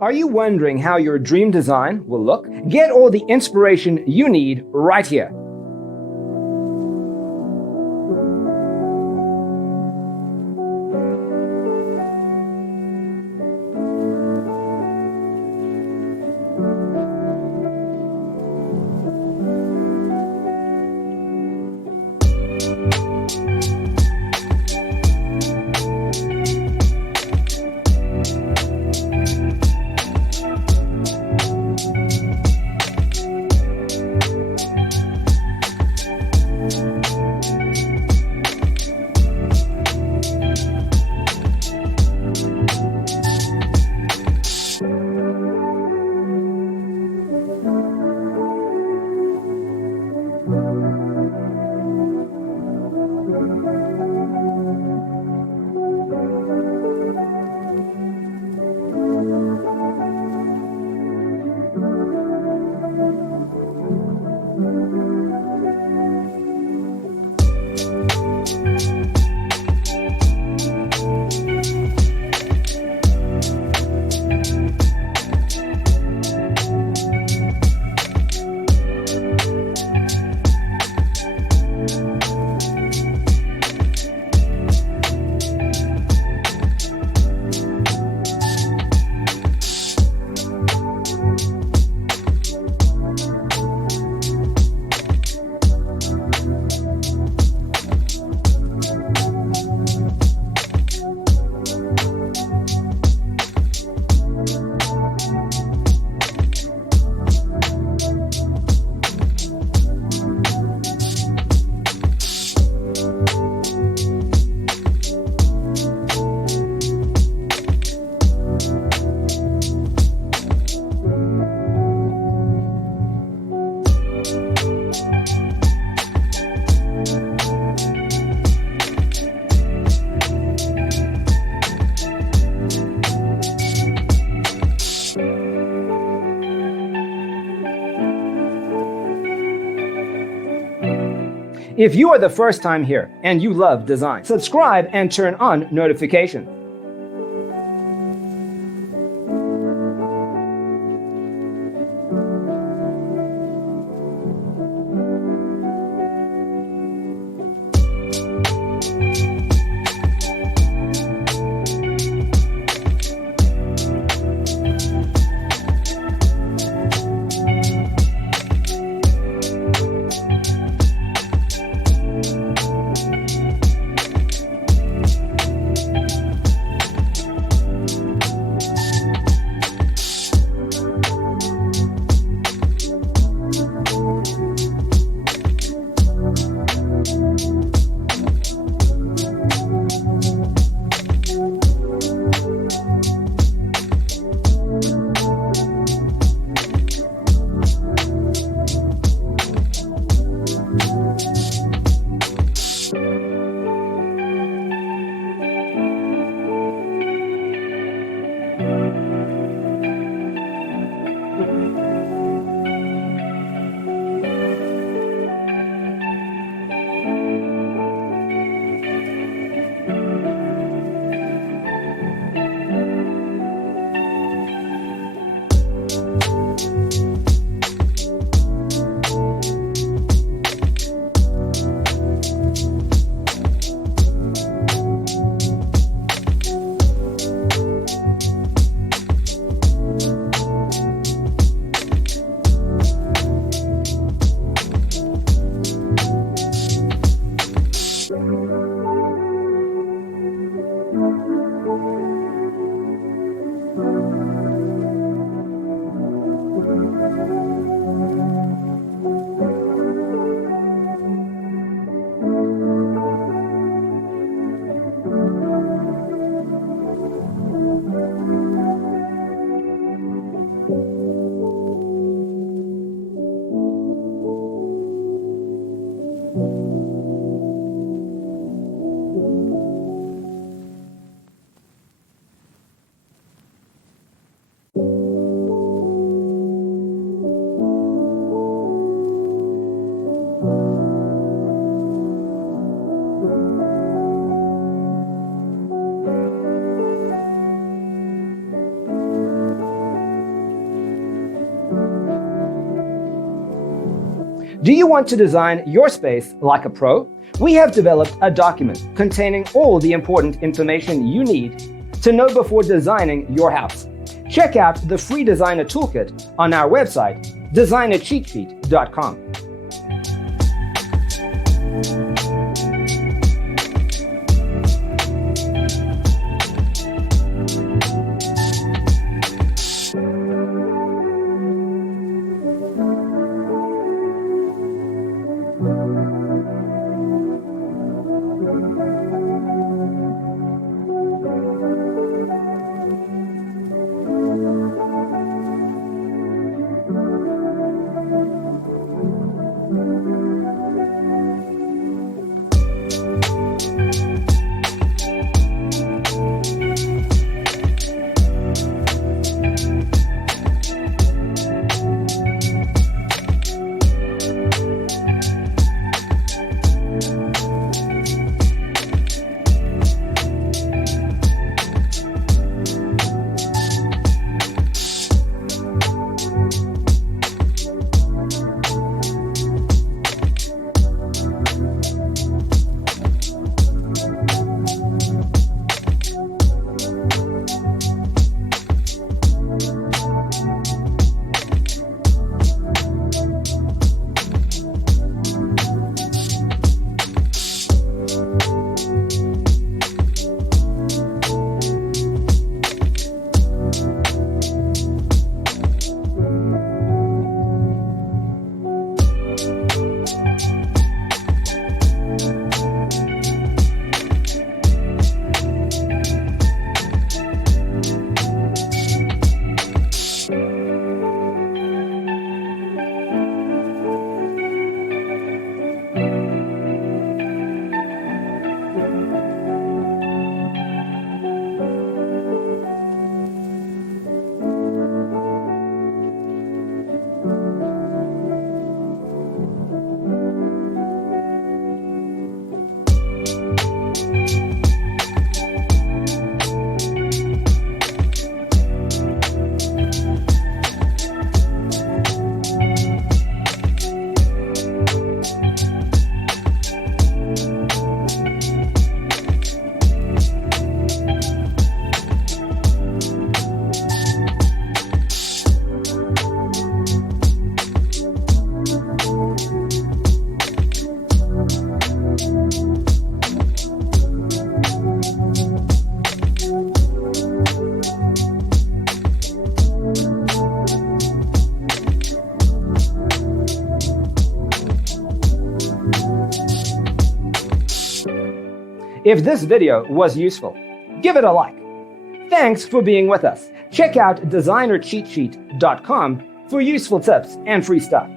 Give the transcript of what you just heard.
Are you wondering how your dream design will look? Get all the inspiration you need right here. If you are the first time here and you love design, subscribe and turn on notifications. Do you want to design your space like a pro? We have developed a document containing all the important information you need to know before designing your house. Check out the free designer toolkit on our website, designercheatsheet.com. If this video was useful, give it a like. Thanks for being with us. Check out designercheatsheet.com for useful tips and free stuff.